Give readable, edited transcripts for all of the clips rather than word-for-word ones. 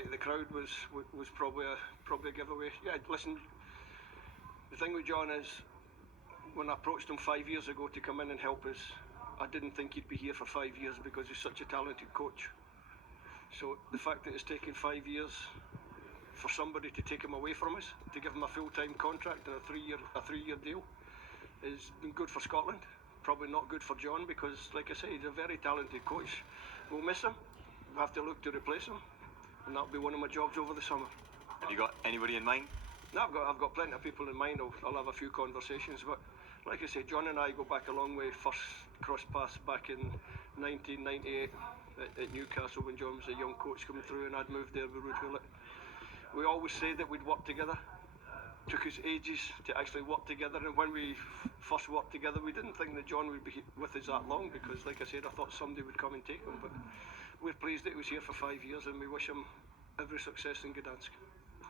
sight of the crowd was probably a giveaway. Yeah, listen, the thing with John is, when I approached him 5 years ago to come in and help us, I didn't think he'd be here for 5 years because he's such a talented coach. So the fact that it's taken 5 years for somebody to take him away from us, to give him a full-time contract and a three-year deal, has been good for Scotland. Probably not good for John because, like I say, he's a very talented coach. We'll miss him. We'll have to look to replace him, and that'll be one of my jobs over the summer. Have you got anybody in mind? No, I've got plenty of people in mind. I'll have a few conversations, but like I say, John and I go back a long way. First cross paths back in 1998 at Newcastle when John was a young coach coming through, and I'd moved there with Ruud Gullit. We always said that we'd work together. Took us ages to actually work together, and when we first worked together, we didn't think that John would be with us that long because, like I said, I thought somebody would come and take him. But we're pleased that he was here for 5 years, and we wish him every success in Gdansk.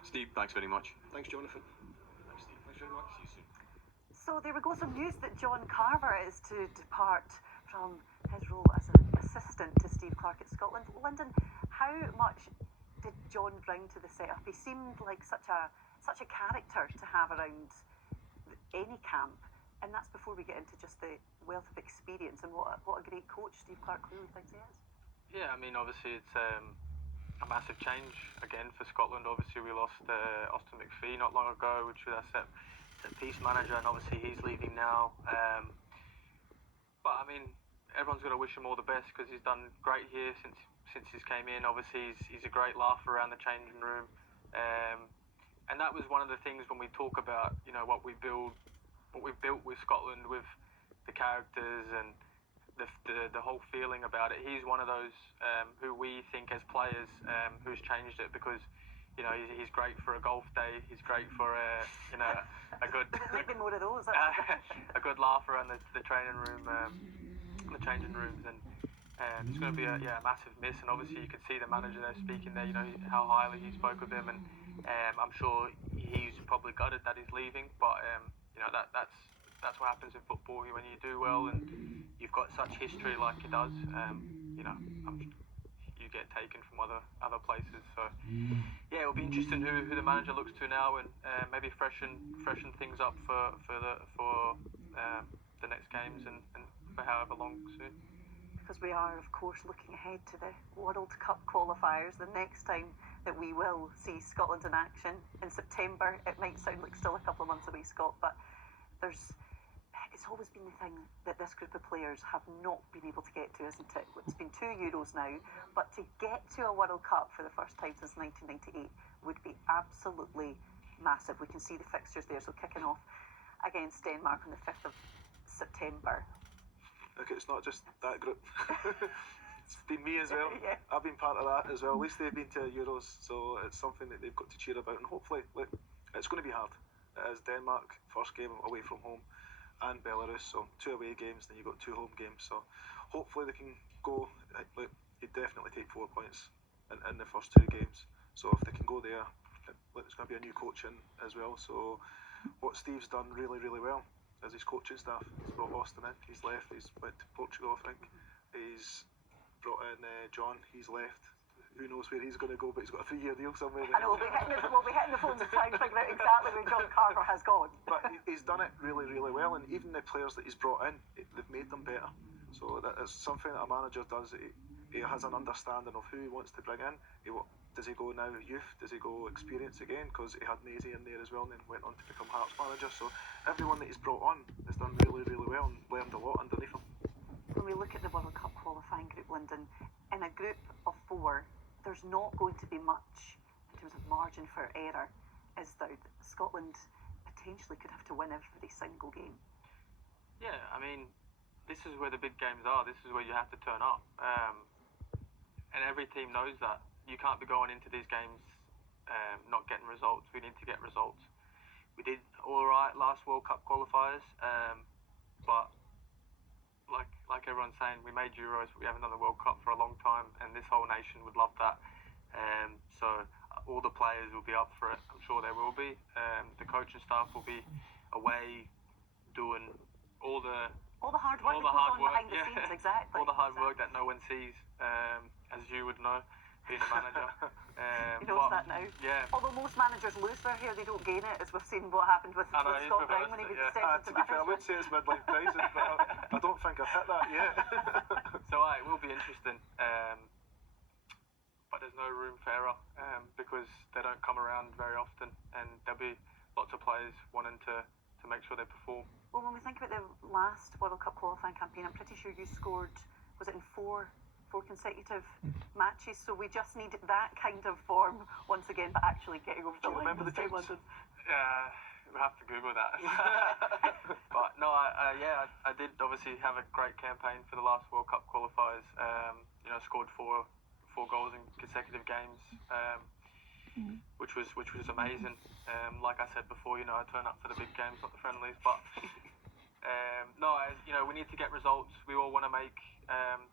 Steve, thanks very much. Thanks, Jonathan. Thanks, Steve. Thanks very much. See you soon. So there we go, some news that John Carver is to depart from his role as an assistant to Steve Clarke at Scotland. Lyndon, how much did John bring to the setup? He seemed like such a character to have around any camp, and that's before we get into just the wealth of experience and what a great coach Steve Clarke clearly thinks he is. Yeah, I mean, obviously it's a massive change again for Scotland. Obviously we lost Austin McPhee not long ago, which was our set-piece manager, and obviously he's leaving now. But I mean, everyone's got to wish him all the best because he's done great here since he's came in. Obviously he's a great laugher around the changing room. And that was one of the things when we talk about, you know, what we've built with Scotland, with the characters and the whole feeling about it. He's one of those who we think as players who's changed it because, you know, he's great for a golf day. He's great for a good maybe more of those. A good laugh around the training room, the changing rooms, and it's going to be a massive miss. And obviously you could see the manager there speaking there, you know, how highly he spoke of him, and I'm sure he's probably gutted that he's leaving, but you know, that's what happens in football. When you do well and you've got such history like he does, you know, you get taken from other places. So yeah, it'll be interesting who the manager looks to now, and maybe freshen things up for the next games and for however long soon. Because we are, of course, looking ahead to the World Cup qualifiers. The next time that we will see Scotland in action in September. It might sound like still a couple of months away, Scott, but it's always been the thing that this group of players have not been able to get to, isn't it? It's been 2 Euros now, but to get to a World Cup for the first time since 1998 would be absolutely massive. We can see the fixtures there, so kicking off against Denmark on the 5th of September. Okay, it's not just that group. It's been me as well. Yeah. I've been part of that as well. At least they've been to Euros, so it's something that they've got to cheer about. And hopefully, look, it's going to be hard. It is Denmark, first game away from home, and Belarus, so 2 away games, then you've got 2 home games. So hopefully they can go. Look, you'd definitely take 4 points in the first 2 games. So if they can go there, look, there's going to be a new coach in as well. So what Steve's done really, really well is his coaching staff. He's brought Austin in, he's left, he's went to Portugal, I think. He's brought in John, he's left. Who knows where he's going to go, but he's got a 3-year deal somewhere. I know, we'll be hitting the phones to try and figure out exactly where John Carver has gone. But he's done it really, really well, and even the players that he's brought in, they've made them better. So that is something that a manager does. He has an understanding of who he wants to bring in. Does he go now youth? Does he go experience again? Because he had Maisie in there as well and then went on to become Hearts manager. So everyone that he's brought on has done really, really well and learned a lot underneath him. When we look at the World Cup qualifying group, Lyndon, in a group of 4, there's not going to be much in terms of margin for error, is there? Scotland potentially could have to win every single game. Yeah, I mean, this is where the big games are. This is where you have to turn up. And every team knows that. You can't be going into these games not getting results. We need to get results. We did all right last World Cup qualifiers, but like everyone's saying, we made Euros, but we haven't done the World Cup for a long time, and this whole nation would love that. So all the players will be up for it. I'm sure they will be. The coaching staff will be away doing all the hard work behind the scenes, exactly. All the hard work that no one sees, as you would know, being a manager. You that now. Yeah. Although most managers lose their hair, they don't gain it, as we've seen what happened with, I know, with he's Scott Brown reversed when he it, yeah. stepped To into be fair, I would management. say it's midline prizes, but I don't think I've hit that yet. So it will be interesting. But there's no room for error because they don't come around very often, and there'll be lots of players wanting to make sure they perform. Well, when we think about the last World Cup qualifying campaign, I'm pretty sure you scored, was it in four consecutive matches? So we just need that kind of form once again, but actually getting over Do the you line. remember the this time, times? London. We have to Google that. But no, I did obviously have a great campaign for the last World Cup qualifiers. Scored four goals in consecutive games, which was amazing. Like I said before, I turn up for the big games, not the friendlies. But we need to get results. We all want to make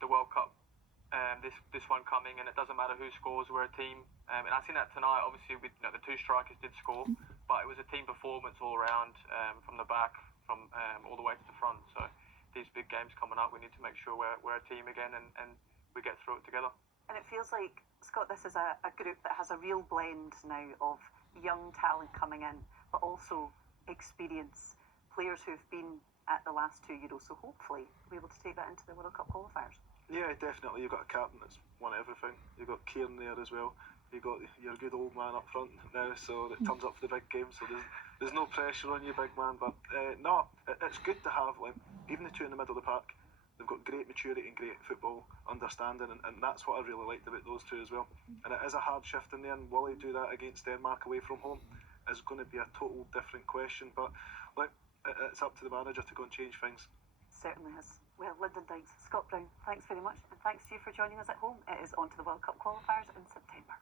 the World Cup. This one coming, and it doesn't matter who scores. We're a team, and I think that tonight. Obviously, the two strikers did score, but it was a team performance all around, from the back, from all the way to the front. So these big games coming up, we need to make sure we're a team again, and we get through it together. And it feels like, Scott, this is a group that has a real blend now of young talent coming in, but also experience, players who've been at the last two Euros. So hopefully we'll be able to take that into the World Cup qualifiers. Yeah, definitely. You've got a captain that's won everything. You've got Kieran there as well. You've got your good old man up front now, so that turns up for the big game. So there's no pressure on you, big man. But it's good to have, like, even the two in the middle of the pack. They've got great maturity and great football understanding, and that's what I really liked about those two as well. And it is a hard shift in there, and will he do that against Denmark away from home is going to be a total different question. But look, it's up to the manager to go and change things. Certainly is. Well, Lyndon Dykes, Scott Brown, thanks very much, and thanks to you for joining us at home. It is on to the World Cup qualifiers in September.